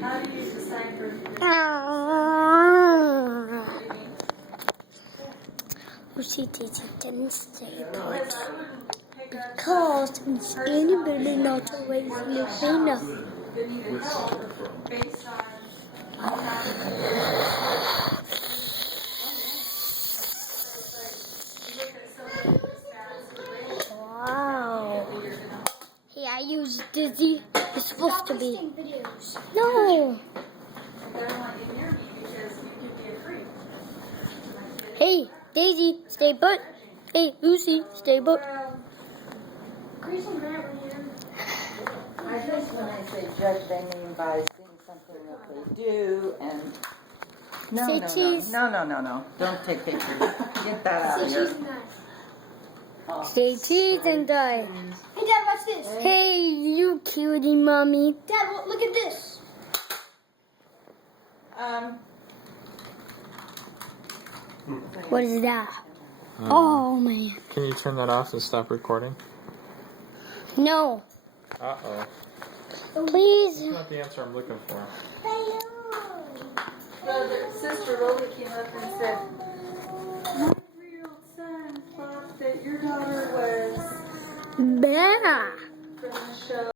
How do you decipher? She didn't stay put because it's anybody not away from the window. Based on wow. Hey, I use Dizzy. It's supposed to be. No. Hey, Daisy, stay put. Hey, Lucy, stay put. I think when I say judge, they mean by seeing something that they do and no. Don't take pictures. Get that out of here. Say cheese and die. Hey, Dad, watch this. Hey, you cutie mommy. Dad, look at this. What is that? Oh, man. Can you turn that off and stop recording? No. Uh-oh. Please. That's not the answer I'm looking for. Sister Roly came up and said,